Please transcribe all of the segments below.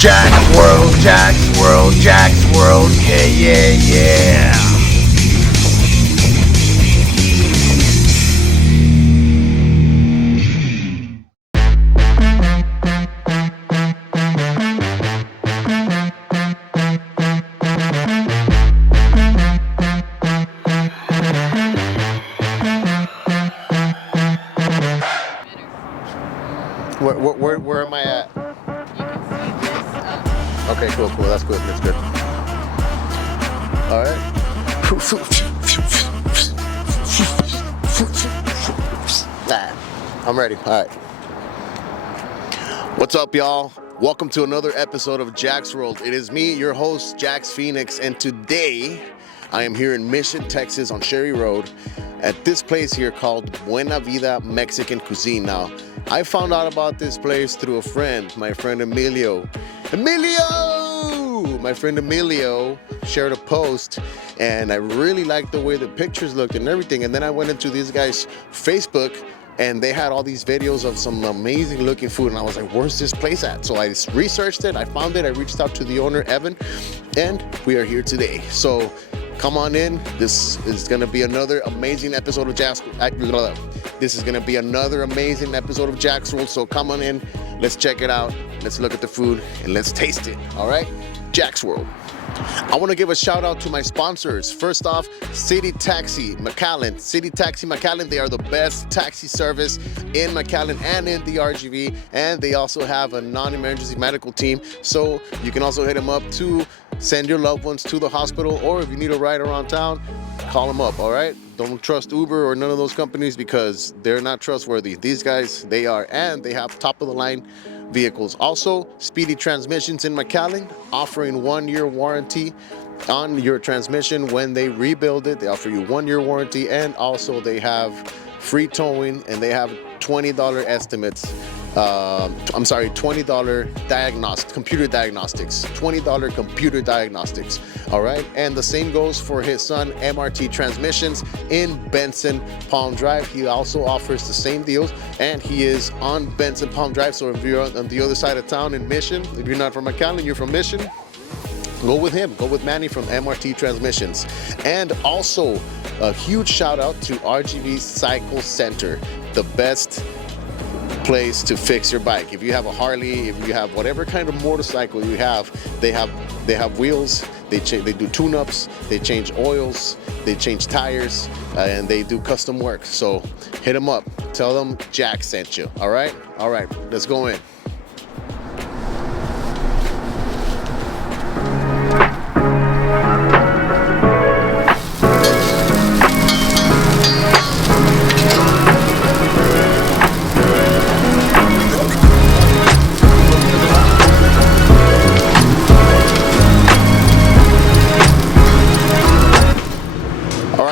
Jaxx World, Jaxx World, Jaxx World, yeah, yeah, yeah. Where am I at? Okay, cool. That's good. All right. I'm ready. All right. What's up, y'all? Welcome to another episode of Jaxx World. It is me, your host, Jaxx Phoenix, and today I am here in Mission, Texas on Sherry Road at this place here called Buena Vida Mexican Cuisine. Now, I found out about this place through a friend, my friend Emilio. My friend Emilio shared a post, and I really liked the way the pictures looked and everything. And then I went into these guys' Facebook, and they had all these videos of some amazing looking food, and I was like, where's this place at? So I researched it, I found it, I reached out to the owner, Evan, and we are here today. So come on in. This is gonna be another amazing episode of Jaxx. This is gonna be another amazing episode of Jaxx World. So come on in, let's check it out, let's look at the food, and let's taste it. All right, Jaxx World. I want to give a shout out to my sponsors. First off, City Taxi McAllen. City Taxi McAllen, they are the best taxi service in McAllen and in the RGV, and they also have a non-emergency medical team, so you can also hit them up to send your loved ones to the hospital, or if you need a ride around town, call them up. All right, don't trust Uber or none of those companies because they're not trustworthy. These guys, they are, and they have top of the line vehicles. Also, Speedy Transmissions in McAllen, offering 1-year warranty on your transmission when they rebuild it. They offer you 1-year warranty, and also they have free towing, and they have $20 estimates. $20 computer diagnostics. $20 computer diagnostics. All right, and the same goes for his son, MRT Transmissions in Benson Palm Drive. He also offers the same deals, and he is on Benson Palm Drive. So if you're on the other side of town in Mission, if you're not from McAllen, you're from Mission, go with him. Go with Manny from MRT Transmissions. And also a huge shout out to RGV Cycle Center, the best place to fix your bike. If you have a Harley, if you have whatever kind of motorcycle you have, they have wheels, they do tune-ups, they change oils, they change tires, and they do custom work. So hit them up, tell them Jack sent you. All right, let's go in.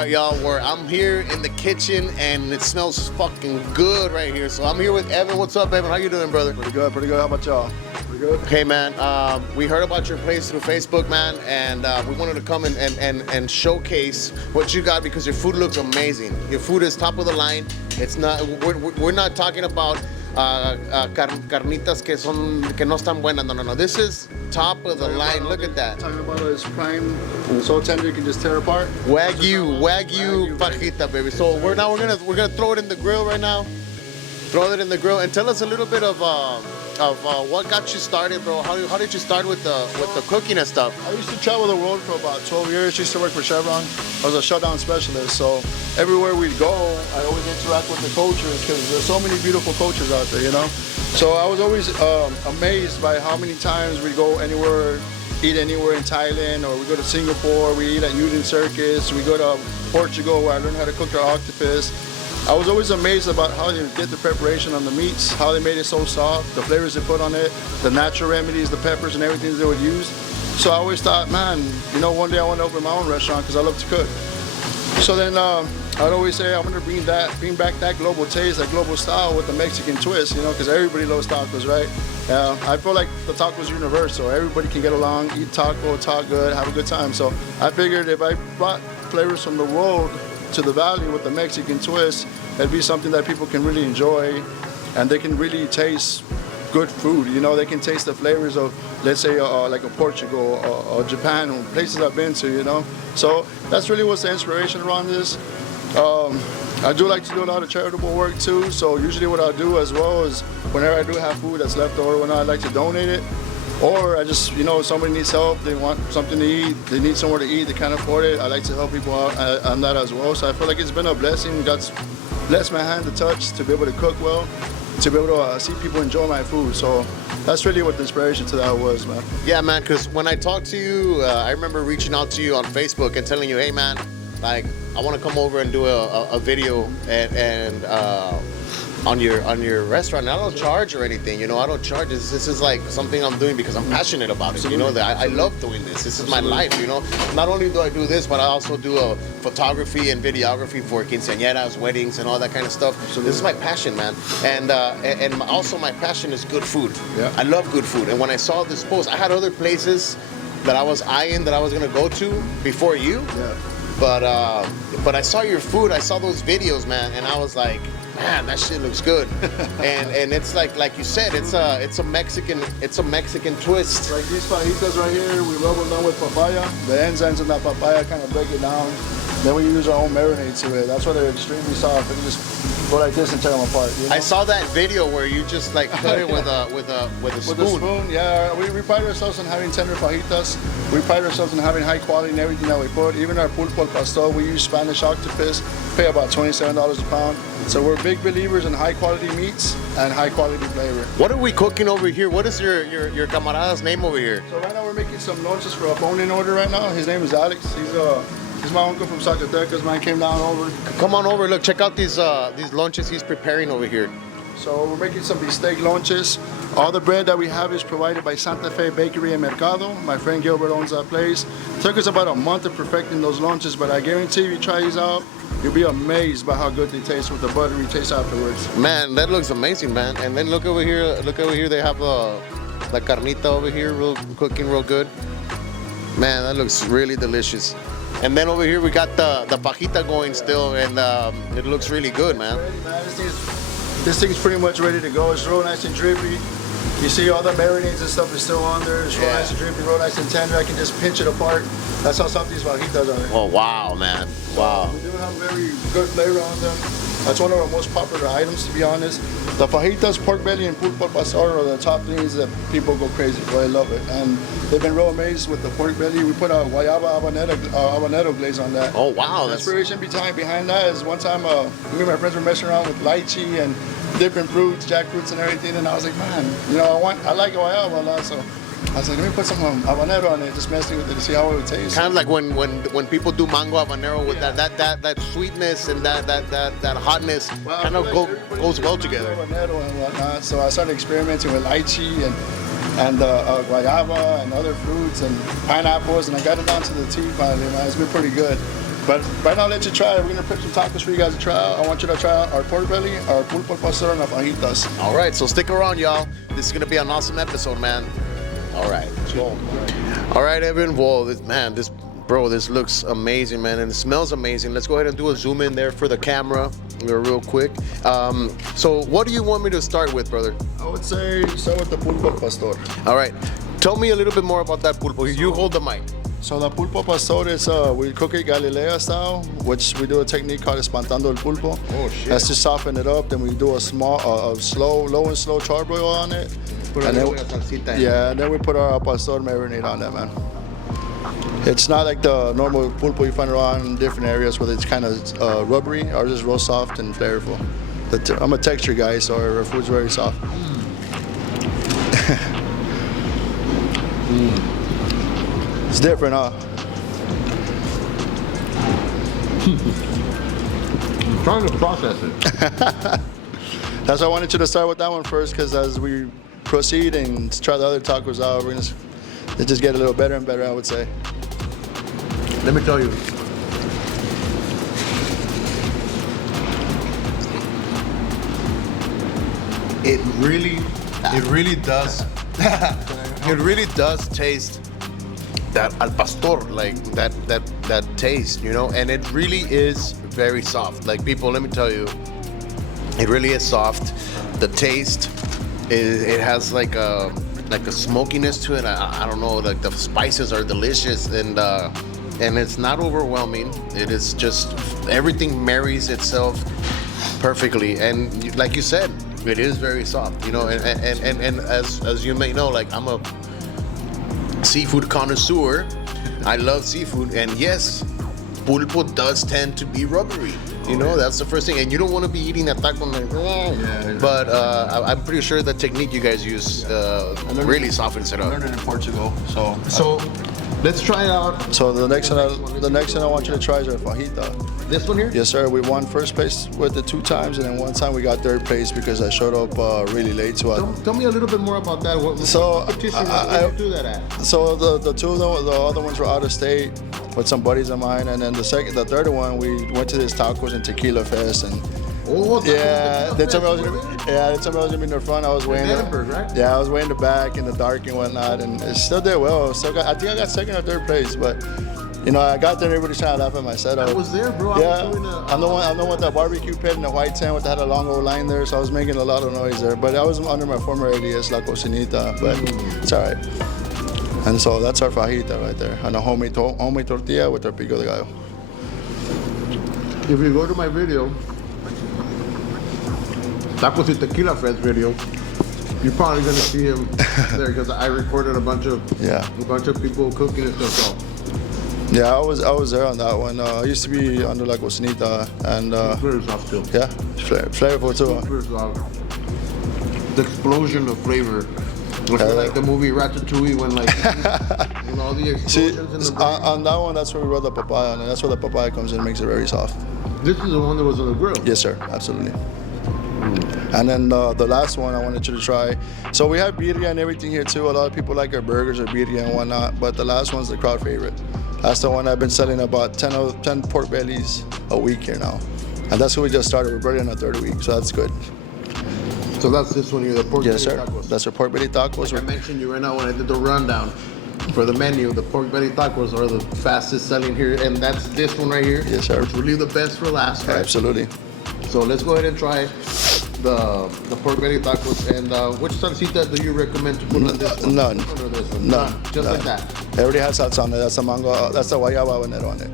Y'all, where I'm here in the kitchen and it smells fucking good right here. So I'm here with Evan. What's up, Evan? How you doing, brother? Pretty good. How about y'all? Pretty good. Hey, man. We heard about your place through Facebook, man, and we wanted to come and showcase what you got because your food looks amazing. Your food is top of the line. It's not. We're not talking about carnitas que no están buenas. No. This is top of the line. Look at that. Talking about it is prime and so tender you can just tear apart. Wagyu fajita, baby. So we're gonna throw it in the grill right now. Throw it in the grill and tell us a little bit of what got you started, bro. How did you start with the cooking and stuff? I used to travel the world for about 12 years. Used to work for Chevron. I was a shutdown specialist. So everywhere we'd go, I always interact with the cultures because there's so many beautiful cultures out there, you know. So I was always amazed by how many times we go anywhere, eat anywhere in Thailand, or we go to Singapore, we eat at Union Circus, we go to Portugal where I learned how to cook their octopus. I was always amazed about how they did the preparation on the meats, how they made it so soft, the flavors they put on it, the natural remedies, the peppers and everything they would use. So I always thought, man, you know, one day I want to open my own restaurant because I love to cook. So then I'd always say I want to bring back that global taste, that global style with the Mexican twist, you know, because everybody loves tacos, right? I feel like the taco's universal. Everybody can get along, eat taco, talk good, have a good time. So I figured if I brought flavors from the world to the valley with the Mexican twist, it'd be something that people can really enjoy and they can really taste good food. You know, they can taste the flavors of, let's say, like a Portugal or Japan, or places I've been to, you know. So that's really what's the inspiration around this. I do like to do a lot of charitable work too, so usually what I do as well is whenever I do have food that's left over, when I like to donate it, or I just, you know, somebody needs help, they want something to eat, they need somewhere to eat, they can't afford it, I like to help people out on that as well. So I feel like it's been a blessing. God's blessed my hand to touch, to be able to cook well, to be able to see people enjoy my food. So that's really what the inspiration to that was, man. Yeah, man, because when I talked to you, I remember reaching out to you on Facebook and telling you, hey, man, like, I want to come over and do a video and on your restaurant. And I don't charge or anything, you know. I don't charge. This is like something I'm doing because I'm passionate about it. You know, that I love doing this. This is my life, you know. Not only do I do this, but I also do photography and videography for quinceañeras, weddings, and all that kind of stuff. This is my passion, man. And also my passion is good food. Yeah. I love good food. And when I saw this post, I had other places that I was eyeing that I was gonna go to before you. Yeah. But I saw your food, I saw those videos, man, and I was like, man, that shit looks good. and it's like you said, it's a Mexican twist. Like these fajitas right here, we rub them down with papaya. The enzymes in that papaya kind of break it down. Then we use our own marinade to it. That's why they're extremely soft. And you just go like this and tear them apart. You know? I saw that video where you just like cut it with a spoon. With a spoon, yeah. We pride ourselves on having tender fajitas. We pride ourselves on having high quality in everything that we put. Even our pulpo al pastor, we use Spanish octopus. Pay about $27 a pound. So we're big believers in high quality meats and high quality flavor. What are we cooking over here? What is your camarada's name over here? So right now we're making some lunches for a phone-in order right now. His name is Alex. He's my uncle from Zacatecas. Man came down over. Come on over. Look, check out these lunches he's preparing over here. So we're making some beefsteak lunches. All the bread that we have is provided by Santa Fe Bakery and Mercado. My friend Gilbert owns that place. It took us about a month of perfecting those lunches, but I guarantee if you try these out, you'll be amazed by how good they taste with the buttery taste afterwards. Man, that looks amazing, man. And then look over here. Look over here. They have the carnita over here, cooking real good. Man, that looks really delicious. And then over here we got the fajita going still, and it looks really good, man. This thing's pretty much ready to go. It's real nice and drippy. You see all the marinades and stuff is still on there. It's real nice and drippy, real nice and tender. I can just pinch it apart. That's how soft these fajitas are. Oh, wow, man. Wow. We do have very good flavor on them. That's one of our most popular items, to be honest. The fajitas, pork belly, and pulpo al pastor are the top things that people go crazy for. They love it. And they've been real amazed with the pork belly. We put a guayaba habanero glaze on that. Oh, wow. The inspiration behind that is one time me and my friends were messing around with lychee and different fruits, jackfruits and everything. And I was like, man, you know, I like guayaba a lot, so I was like, let me put some habanero on it, just messing with it to see how it would taste. Kind of like when people do mango habanero with that sweetness and that hotness, well, kind of like goes well together. Habanero and whatnot. So I started experimenting with lychee and guayaba and other fruits and pineapples, and I got it down to the T finally, man. It's been pretty good. But right now, I'll let you try it. We're gonna prep some tacos for you guys to try out. I want you to try out our pork belly, our pulpo al pastor, and our fajitas. All right, so stick around, y'all. This is gonna be an awesome episode, man. All right. All right, Evan. Whoa, this looks amazing, man, and it smells amazing. Let's go ahead and do a zoom in there for the camera real quick. So what do you want me to start with, brother? I would say start with the pulpo al pastor. All right. Tell me a little bit more about that pulpo. You hold the mic. So the pulpo al pastor is, we cook it Galilea style, which we do a technique called espantando el pulpo. Oh, shit. That's to soften it up. Then we do a low and slow charbroil on it. And then we put our al pastor marinade on that, man. It's not like the normal pulpo you find around in different areas where it's kind of rubbery. Ours is real soft and flavorful. I'm a texture guy, so our food's very soft. It's different, huh? I'm trying to process it. That's why I wanted you to start with that one first, because as we proceed and try the other tacos out, we're gonna just get a little better and better, I would say. Let me tell you. It really does. It really does taste that al pastor, like that taste, you know, and it really is very soft. Like, people, let me tell you, it really is soft. The taste it has like a smokiness to it. I don't know, like the spices are delicious, and it's not overwhelming. It is just everything marries itself perfectly, and like you said, it is very soft, you know. And as you may know, like I'm a seafood connoisseur. I love seafood, and yes, pulpo does tend to be rubbery. You know, that's the first thing, and you don't want to be eating a taco like. But I'm pretty sure the technique you guys use really softens it I up. learned it in Portugal, so. So let's try it out. So the next one I want you to try is our fajita. This one here? Yes, sir. We won first place with it 2 times, and then one time we got third place because I showed up really late. So Tell me a little bit more about that. What competition did you do that at? So the 2 of them, the other ones were out of state with some buddies of mine, and then the third one, we went to this tacos and tequila fest, and they told me I was gonna be in the front. I was waiting. Right? Yeah, I was way in the back in the dark and whatnot, and it still did well. I think I got second or third place, but. You know, I got there and everybody's trying to laugh at my setup. I was there, bro. Yeah, I'm the one with the barbecue pit and the white tent with had a long old line there, so I was making a lot of noise there. But I was under my former alias, La Cocinita, but it's all right. And so that's our fajita right there, and a homemade tortilla with our pico de gallo. If you go to my video, Tacos y Tequila Fest video, you're probably gonna see him there because I recorded a bunch of people cooking and stuff. So. Yeah, I was there on that one. I used to be under La Cocinita, and Very soft too. yeah, flavorful too. Super soft. The explosion of flavor. It's like the movie Ratatouille when like you know, all the explosions in the brain. On that one, that's where we roll the papaya on it. That's where the papaya comes in and makes it very soft. This is the one that was on the grill. Yes, sir, absolutely. And then the last one I wanted you to try. So we have birria and everything here too. A lot of people like our burgers or birria and whatnot, but the last one's the crowd favorite. That's the one I've been selling about 10 pork bellies a week here now. And that's what we just started. We're barely in our 3rd week, so that's good. So that's this one here, the pork Yes, belly sir. tacos. That's our pork belly tacos. Like I mentioned you right now when I did the rundown for the menu, the pork belly tacos are the fastest selling here, and that's this one right here. Yes, sir. Which will leave the best for last, right? Absolutely. So let's go ahead and try the pork belly tacos. And which salsita do you recommend to put on this one? None. This one or this one? None. Just None. like that. Everybody has salsa on it. That's the mango. That's the guayaba habanero on it.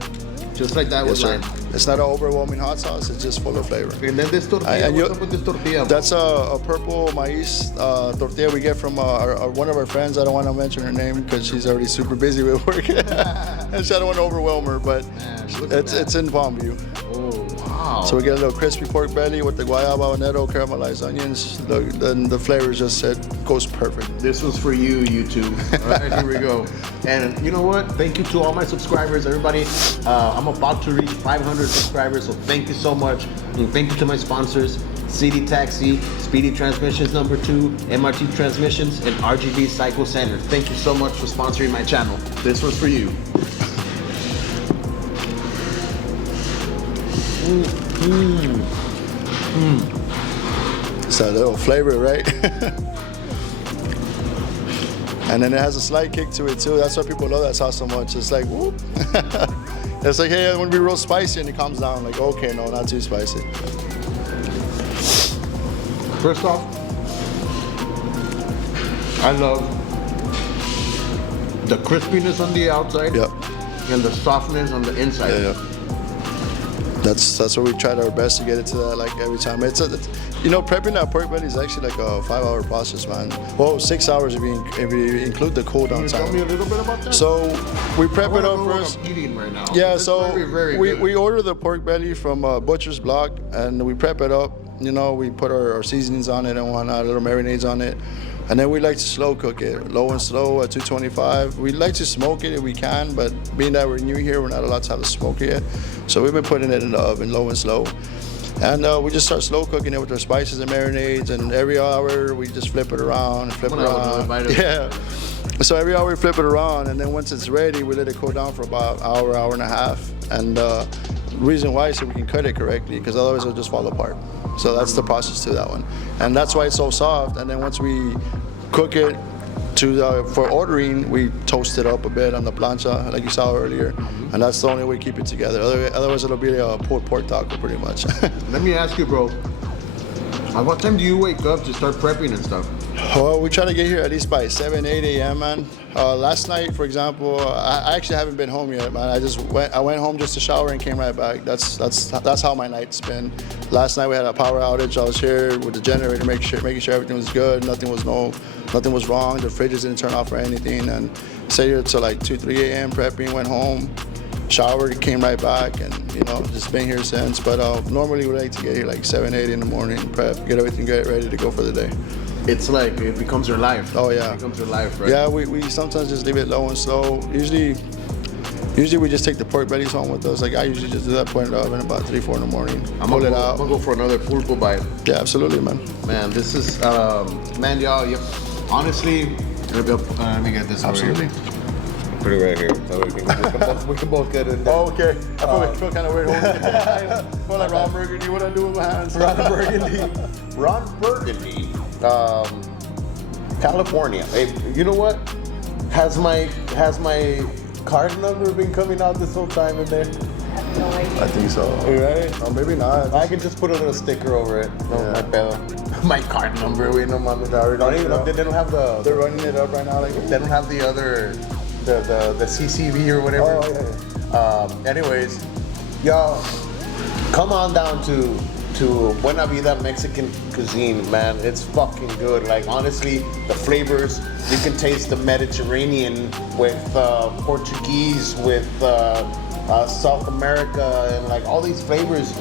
Just like that Yes, with sir. lime. It's not an overwhelming hot sauce. It's just full of flavor. And then this tortilla, And what's up with this tortilla? That's a purple maize tortilla we get from one of our friends. I don't want to mention her name because she's already super busy with work. And so I don't want to overwhelm her, but Man, look at that. it's in Palm View. Oh, wow. So we get a little crispy pork belly with the guayaba habanero, caramelized onions. The flavor just goes perfect. This was for you, YouTube. All right, here we go. And you know what? Thank you to all my subscribers, everybody. I'm about to reach 500 subscribers, so thank you so much. And thank you to my sponsors, CD Taxi, Speedy Transmissions number 2, MRT Transmissions, and RGB Cycle Center. Thank you so much for sponsoring my channel. This was for you. It's that little flavor, right? And then it has a slight kick to it too. That's why people love that sauce so much. It's like, whoop. It's like, hey, when we real spicy, and it comes down like, okay, no, not too spicy. First off, I love the crispiness on the outside Yep. and the softness on the inside. Yeah. That's what we tried our best to get it to that like every time. It's prepping that pork belly is actually like a 5-hour process, man. Well, 6 hours if you include the cool down Can you tell time. me a little bit about that? So we prep I it wanna up know what first. I'm eating right now. Yeah, It's so very, very we good. order the pork belly from Butcher's Block, and we prep it up. You know, we put our seasonings on it and whatnot, little marinades on it. And then we like to slow cook it, low and slow at 225. We like to smoke it if we can, but being that we're new here, we're not allowed to have a smoker yet. So we've been putting it in the oven, low and slow. And we just start slow cooking it with our spices and marinades, and every hour we just flip it around and flip it I'm gonna have another around. bite of it. Yeah. So every hour we flip it around, and then once it's ready, we let it cool down for about an hour, hour and a half. And the reason why is so we can cut it correctly, because otherwise it'll just fall apart. So that's the process to that one. And that's why it's so soft. And then once we cook it for ordering, we toast it up a bit on the plancha, like you saw earlier. And that's the only way to keep it together. Otherwise it'll be a pulled pork taco pretty much. Let me ask you, bro. At what time do you wake up to start prepping and stuff? Well, we try to get here at least by 7, 8 a.m., man. Last night, for example, I actually haven't been home yet, man. I went home just to shower and came right back. That's how my night's been. Last night we had a power outage. I was here with the generator, making sure everything was good. Nothing was wrong. The fridges didn't turn off or anything. And stayed here till like 2, 3 a.m. prepping. Went home, showered, came right back, and just been here since. But normally we like to get here like 7, 8 in the morning, prep, get everything ready to go for the day. It's like it becomes your life. Oh yeah, it becomes your life, right? Yeah, we sometimes just leave it low and slow. Usually we just take the pork bellies home with us. Like I usually just do that, put it up in about 3, 4 in the morning. Pull it out. I'm gonna go for another pulpo bite. Yeah, absolutely, man. Man, this is man, y'all. Honestly, let me get this. Absolutely. Put it right here. So we can both get it. Oh, okay. I feel kind of weird holding it. I feel like Ron Burgundy. What I do with my hands? Ron Burgundy. California. Hey, you know what? Has my card number been coming out this whole time in there? No idea. I think so. Right? Oh, maybe not. I can just put a little sticker over it. No, Yeah. my pedo. My card number. We no mames. They don't have the. They're running it up right now. Like, They don't have the other, the CCV or whatever. oh yeah. Anyways, y'all, come on down to Buena Vida Mexican Cuisine, man. It's fucking good. Like honestly, the flavors, you can taste the Mediterranean with Portuguese, with South America, and like all these flavors,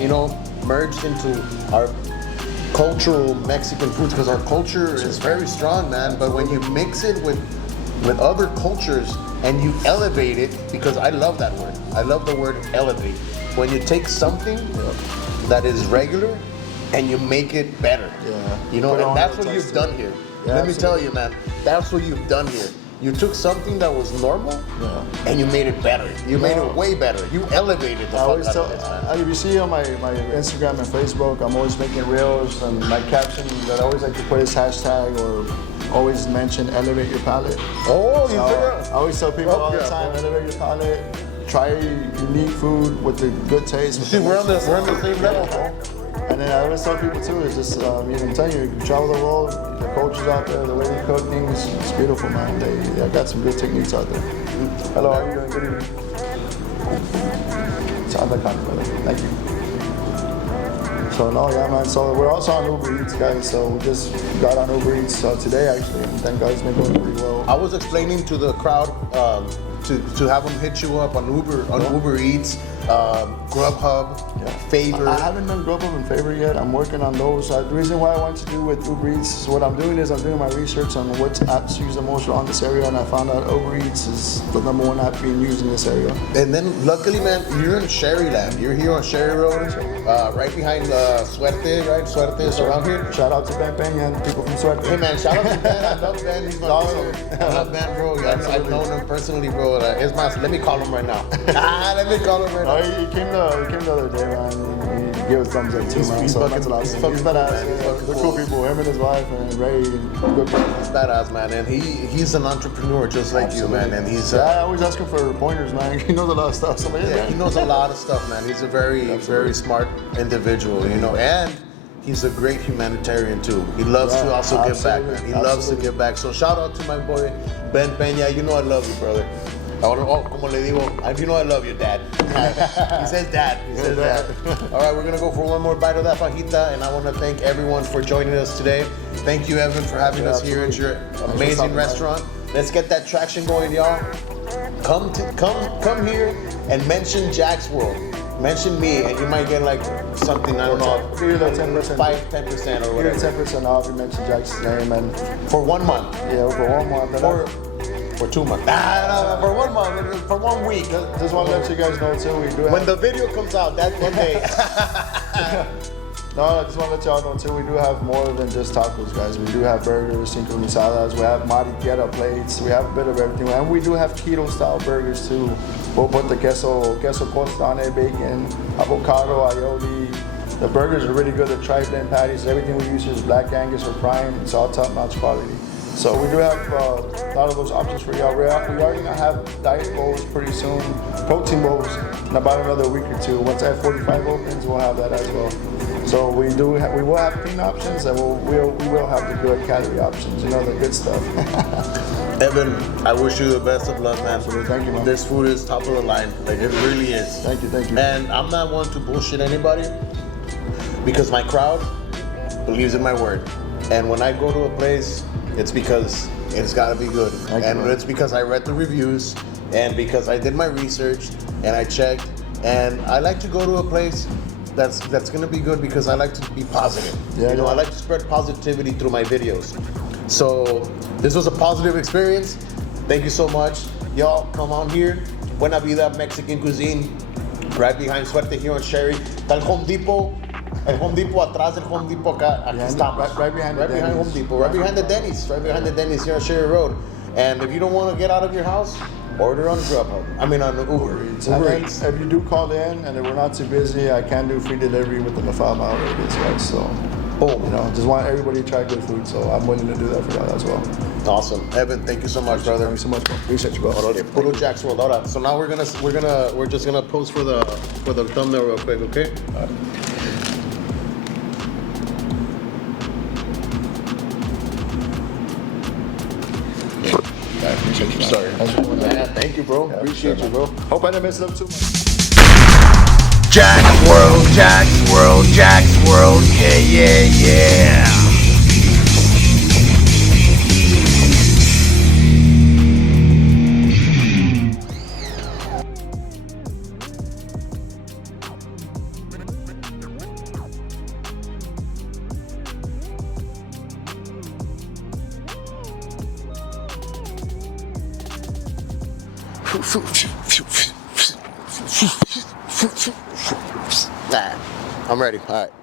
merged into our cultural Mexican foods, because our culture is very strong, man. But when you mix it with other cultures and you elevate it, because I love that word. I love the word elevate. When you take something that is regular and you make it better. Yeah. And that's what you've done here. Yeah, Let me tell you, man, that's what you've done here. You took something that was normal and you made it better. You made it way better. You elevated the fuck out of this, man. If you see on my Instagram and Facebook, I'm always making reels, and my caption that I always like to put is hashtag or always mention elevate your palate. Oh, you So figure I always tell people all the time, elevate your palate. Try unique food with the good taste. See, we're on the same level, bro. And then I always tell people too, is just, I'm telling you, you travel the world, the cultures out there, the way they cook things, it's beautiful, man. They got some good techniques out there. Hello, how are you doing? Good evening. Sounds like fun, brother. Thank you. So no, yeah, man. So we're also on Uber Eats, guys. So we just got on Uber Eats today, actually, and thank God it's been going pretty well. I was explaining to the crowd to have them hit you up on Uber Eats, Grubhub, Favor. I haven't done Grubhub and Favor yet. I'm working on those. The reason why I wanted to do with Uber Eats is what I'm doing is I'm doing my research on what apps use the most around this area, and I found out Uber Eats is the #1 app being used in this area. And then luckily, man, you're in Sherryland. You're here on Sherry Road, right behind Suerte, right? Suerte is around here. Shout out to Ben Peña and the people from Suerte. Hey man, shout out to Ben. I love Ben. He's my brother. I love Ben, bro. I've known him personally, bro. It's my. Let me call him right now. Let me call him right now. He came the other day, man. He gave us thumbs up too, man. He's So fucking- that's a lot. he's He's fucking badass. cool, man. He's fucking They're cool. cool people. Him and his wife and Ray. Good people. He's badass, man, and he's an entrepreneur just like you, man. And he's I always ask him for pointers, man. He knows a lot of stuff. So yeah, he knows a lot of stuff, man. He's a very smart individual, and he's a great humanitarian too. He loves to also give back, man. He loves to give back. So shout out to my boy Ben Peña. You know I love you, brother. Como le digo, you know I love you, Dad. He says Dad. He says Dad. All right, we're gonna go for one more bite of that fajita, and I want to thank everyone for joining us today. Thank you, Evan, for having us here at your amazing restaurant. Let's get that traction going, y'all. Come here and mention Jaxx World. Mention me, and you might get like something, I don't know, Give you like 10%. 5-10% or Give whatever. you 10% off. You mentioned Jax's name, and For 1 month. yeah, for 1 month. For 2 months. No, for 1 month. For 1 week. Just want to let you guys know too. We do have. When the video comes out, that's one day. No, I just want to let y'all know too, we do have more than just tacos, guys. We do have burgers, sincronizadas, we have mariguera plates, we have a bit of everything. And we do have keto style burgers too. We'll put the queso costa on it, bacon, avocado, aioli. The burgers are really good, the tri-blend patties. Everything we use is black Angus or prime. It's all top-notch quality. So we do have a lot of those options for y'all. We already gonna have diet bowls pretty soon, protein bowls in about another week or two. Once F45 opens, we'll have that as well. So we will have clean options, and we will have the good calorie options. You know, the good stuff. Evan, I wish you the best of luck, man. Thank you, man. This food is top of the line. Like, it really is. Thank you. And I'm not one to bullshit anybody because my crowd believes in my word. And when I go to a place, it's because it's gotta be good. Thank you, It's because I read the reviews and because I did my research and I checked. And I like to go to a place that's gonna be good because I like to be positive. Yeah, I like to spread positivity through my videos. So this was a positive experience. Thank you so much. Y'all come on here. Buena Vida Mexican Cuisine, right behind Suerte here on Sherry. Está el Home Depot. El Home Depot atrás del Home Depot acá. Aquí estamos. Right behind Home Depot. Right behind the Denny's. Right behind the Denny's here on Sherry Road. And if you don't want to get out of your house, order on Grubhub. I mean on Uber Eats. If you do call in and if we're not too busy, I can do free delivery within the 5-mile radius, guys. So, boom. You know, just want everybody to try good food. So I'm willing to do that for y'all as well. Awesome, Evan. Thank you so much, brother. Thank you so much, bro. Appreciate you, bro. Puro Jaxx World. Ahora, so now we're just gonna post for the thumbnail real quick, okay? All right. Appreciate you. Sorry. Yeah, Thank you, bro. Appreciate you, bro. Hope I didn't mess it up too much. Jaxx World, Jaxx World, Jaxx World. Yeah. I'm ready. All right.